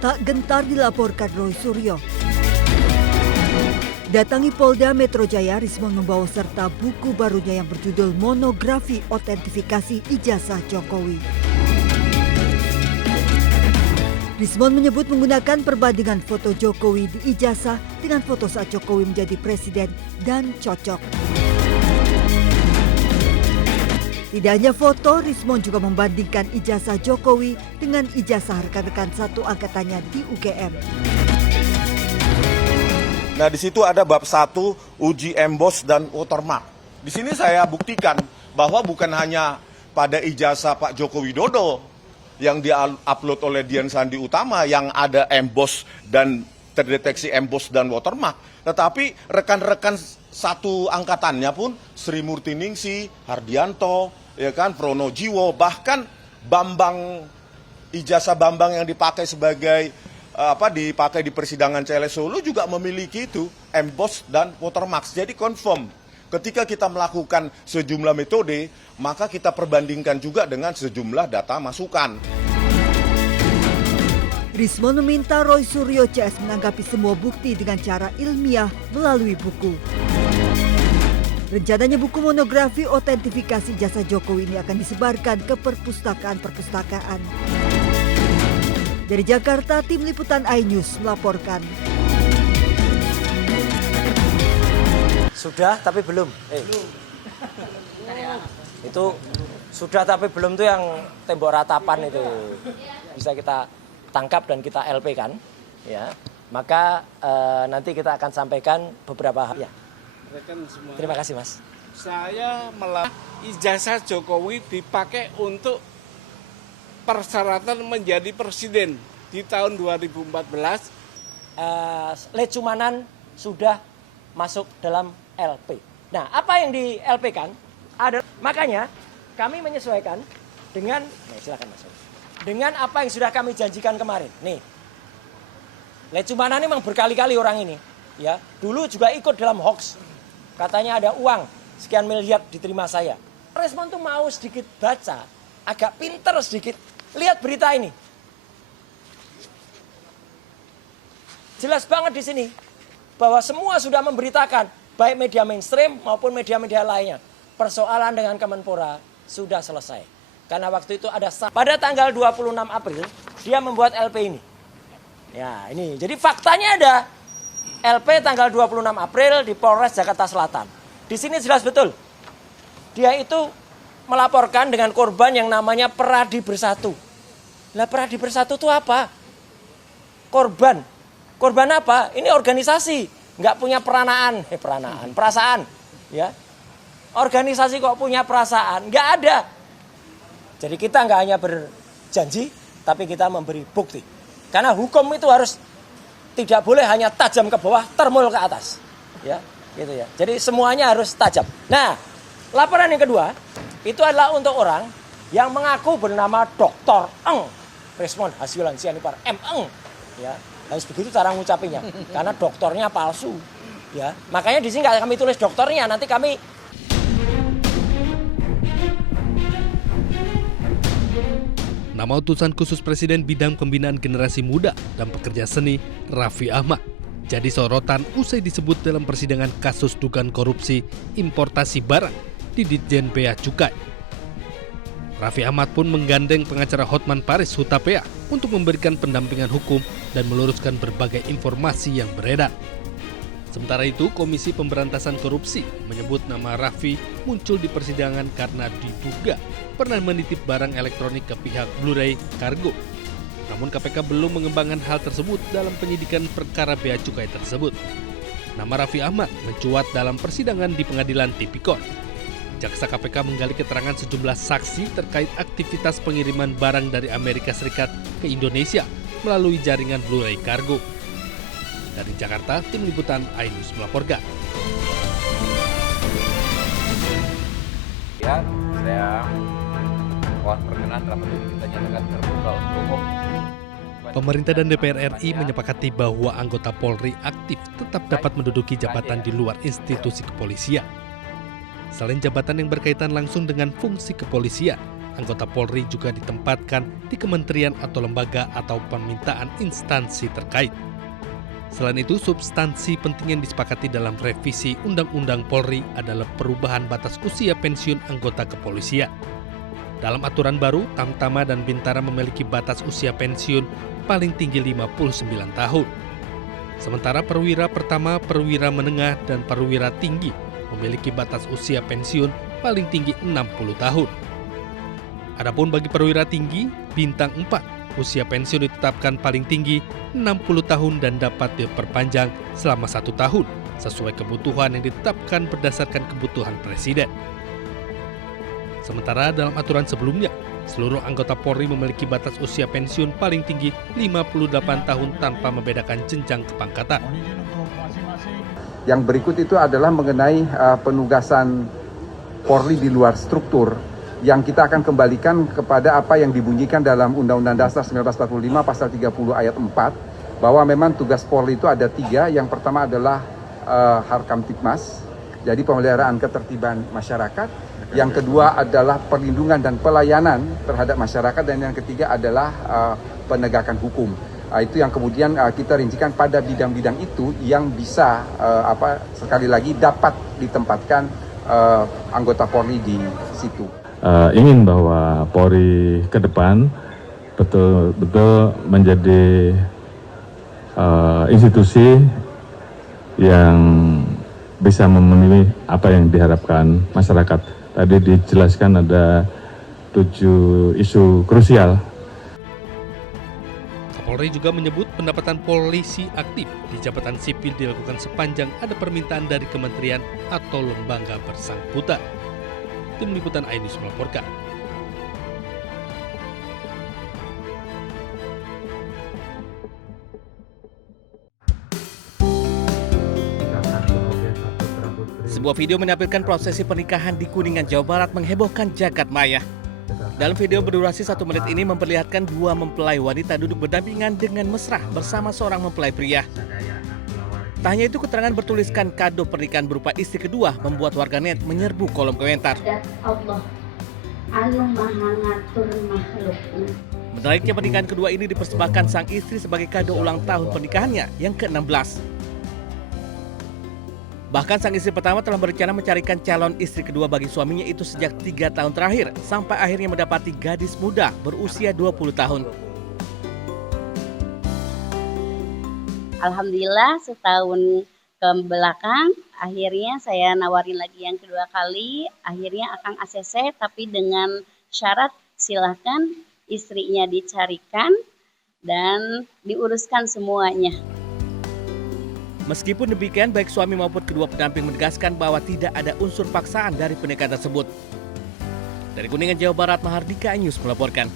tak gentar dilaporkan Roy Suryo. Datangi Polda Metro Jaya, Rismon membawa serta buku barunya yang berjudul Monografi Otentifikasi Ijazah Jokowi. Rismon menyebut menggunakan perbandingan foto Jokowi di ijazah dengan foto saat Jokowi menjadi presiden dan cocok. Tidak hanya foto, Rismon juga membandingkan ijazah Jokowi dengan ijazah rekan-rekan satu angkatannya di UGM. Nah, di situ ada bab 1 uji emboss dan watermark. Di sini saya buktikan bahwa bukan hanya pada ijazah Pak Joko Widodo yang di-upload oleh Dian Sandi Utama yang ada emboss dan terdeteksi emboss dan watermark, tetapi rekan-rekan satu angkatannya pun Sri Murti Ningsi, Hardianto, ya kan, Pronojiwo, bahkan Bambang, ijazah Bambang yang dipakai sebagai dipakai di persidangan CLS Solo juga memiliki itu emboss dan watermark. Jadi confirm ketika kita melakukan sejumlah metode, maka kita perbandingkan juga dengan sejumlah data masukan. Rismon meminta Roy Suryo CS menanggapi semua bukti dengan cara ilmiah melalui buku. Rencananya buku monografi otentifikasi ijazah Jokowi ini akan disebarkan ke perpustakaan-perpustakaan. Dari Jakarta, tim liputan iNews melaporkan. Sudah tapi belum. Itu sudah tapi belum tuh yang tembok ratapan itu bisa kita tangkap dan kita LP kan, ya. Maka nanti kita akan sampaikan beberapa hal. Ya. Terima kasih, Mas. Saya ijazah Jokowi dipakai untuk persyaratan menjadi presiden di tahun 2014. Lecumanan sudah masuk dalam LP. Nah, apa yang di LP kan? Makanya kami menyesuaikan dengan, silakan Mas. Dengan apa yang sudah kami janjikan kemarin. Nih, Lecumanan memang berkali-kali orang ini, ya. Dulu juga ikut dalam hoax. Katanya ada uang sekian miliar diterima saya. Respon tuh mau sedikit baca, agak pinter sedikit. Lihat berita ini. Jelas banget di sini bahwa semua sudah memberitakan, baik media mainstream maupun media-media lainnya. Persoalan dengan Kemenpora sudah selesai. Karena waktu itu ada pada tanggal 26 April dia membuat LP ini. Ya, ini. Jadi faktanya ada LP tanggal 26 April di Polres Jakarta Selatan. Di sini jelas betul. Dia itu melaporkan dengan korban yang namanya Peradi Bersatu. Lah Peradi Bersatu itu apa? Korban. Korban apa? Ini organisasi, nggak punya perasaan, ya. Organisasi kok punya perasaan? Nggak ada. Jadi kita nggak hanya berjanji, tapi kita memberi bukti. Karena hukum itu harus tidak boleh hanya tajam ke bawah, termul ke atas, ya, gitu ya. Jadi semuanya harus tajam. Nah, laporan yang kedua itu adalah untuk orang yang mengaku bernama Dr. Eng, Rismon Hasilan Sianipar M. Eng, ya. Harus begitu cara ngucapinya, karena doktornya palsu, ya. Makanya di sini nggak kami tulis dokternya, nanti kami. Nama utusan khusus Presiden bidang pembinaan generasi muda dan pekerja seni, Raffi Ahmad, jadi sorotan usai disebut dalam persidangan kasus dugaan korupsi importasi barang di Ditjen Bea Cukai. Raffi Ahmad pun menggandeng pengacara Hotman Paris Hutapea untuk memberikan pendampingan hukum dan meluruskan berbagai informasi yang beredar. Sementara itu, Komisi Pemberantasan Korupsi menyebut nama Raffi muncul di persidangan karena diduga pernah menitip barang elektronik ke pihak Blu-ray Kargo. Namun KPK belum mengembangkan hal tersebut dalam penyidikan perkara bea cukai tersebut. Nama Raffi Ahmad mencuat dalam persidangan di Pengadilan Tipikor. Jaksa KPK menggali keterangan sejumlah saksi terkait aktivitas pengiriman barang dari Amerika Serikat ke Indonesia melalui jaringan Blu-ray Kargo. Dari Jakarta, tim liputan iNews melaporkan. Ya, saya mohon perkenan rapat ini kita nyatakan terbuka untuk umum. Pemerintah dan DPR RI menyepakati bahwa anggota Polri aktif tetap dapat menduduki jabatan di luar institusi kepolisian. Selain jabatan yang berkaitan langsung dengan fungsi kepolisian, anggota Polri juga ditempatkan di kementerian atau lembaga atau permintaan instansi terkait. Selain itu, substansi penting yang disepakati dalam revisi Undang-Undang Polri adalah perubahan batas usia pensiun anggota kepolisian. Dalam aturan baru, Tamtama dan Bintara memiliki batas usia pensiun paling tinggi 59 tahun. Sementara perwira pertama, perwira menengah, dan perwira tinggi memiliki batas usia pensiun paling tinggi 60 tahun. Adapun bagi perwira tinggi, bintang 4, usia pensiun ditetapkan paling tinggi 60 tahun dan dapat diperpanjang selama 1 tahun sesuai kebutuhan yang ditetapkan berdasarkan kebutuhan Presiden. Sementara dalam aturan sebelumnya, seluruh anggota Polri memiliki batas usia pensiun paling tinggi 58 tahun tanpa membedakan jenjang kepangkatan. Yang berikut itu adalah mengenai penugasan Polri di luar struktur yang kita akan kembalikan kepada apa yang dibunyikan dalam Undang-Undang Dasar 1945 pasal 30 ayat 4 bahwa memang tugas Polri itu ada 3. Yang pertama adalah Harkamtibmas, jadi pemeliharaan ketertiban masyarakat. Yang kedua adalah perlindungan dan pelayanan terhadap masyarakat, dan yang ketiga adalah penegakan hukum. Itu yang kemudian kita rincikan pada bidang-bidang itu yang bisa sekali lagi dapat ditempatkan anggota Polri di situ. Ingin bahwa Polri ke depan betul-betul menjadi institusi yang bisa memenuhi apa yang diharapkan masyarakat. Tadi dijelaskan ada 7 isu krusial. Kapolri juga menyebut pendapatan polisi aktif di jabatan sipil dilakukan sepanjang ada permintaan dari kementerian atau lembaga bersangkutan. Tim Liputan iNews melaporkan. Sebuah video menampilkan prosesi pernikahan di Kuningan, Jawa Barat menghebohkan jagat maya. Dalam video berdurasi 1 menit ini memperlihatkan 2 mempelai wanita duduk berdampingan dengan mesra bersama seorang mempelai pria. Tak hanya itu, keterangan bertuliskan kado pernikahan berupa istri kedua membuat warganet menyerbu kolom komentar. Allah anu maha ngatur makhluknya. Menariknya, pernikahan kedua ini dipersembahkan sang istri sebagai kado ulang tahun pernikahannya yang ke-16. Bahkan sang istri pertama telah berencana mencarikan calon istri kedua bagi suaminya itu sejak 3 tahun terakhir, sampai akhirnya mendapati gadis muda berusia 20 tahun. Alhamdulillah setahun ke belakang akhirnya saya nawarin lagi yang kedua kali, akhirnya Akang ACC, tapi dengan syarat silakan istrinya dicarikan dan diuruskan semuanya. Meskipun demikian, baik suami maupun kedua pendamping menegaskan bahwa tidak ada unsur paksaan dari pernikahan tersebut. Dari Kuningan, Jawa Barat, Mahardika iNews melaporkan.